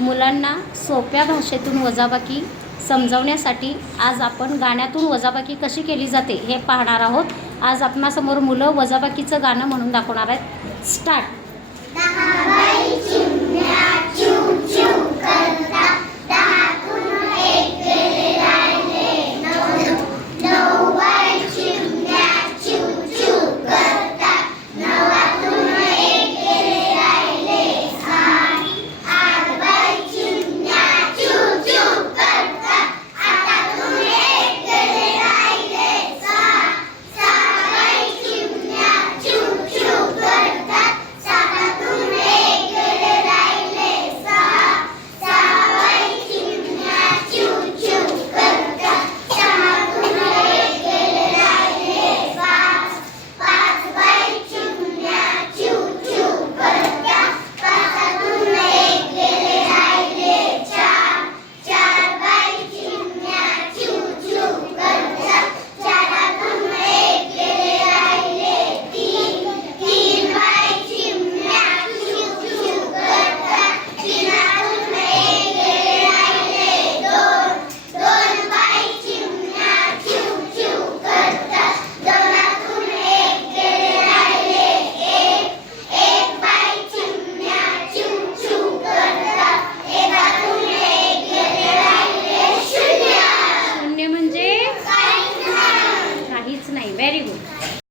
मुलांना सोप्या भाषेतून वजाबाकी समजावण्यासाठी आज आपण गाण्यातून वजाबाकी कशी केली जाते हे पाहणार आहोत. आज आपणासमोर मुलं वजाबाकीचं गाणं म्हणून दाखवणार आहेत. स्टार्ट. 10 बाई चिमण्या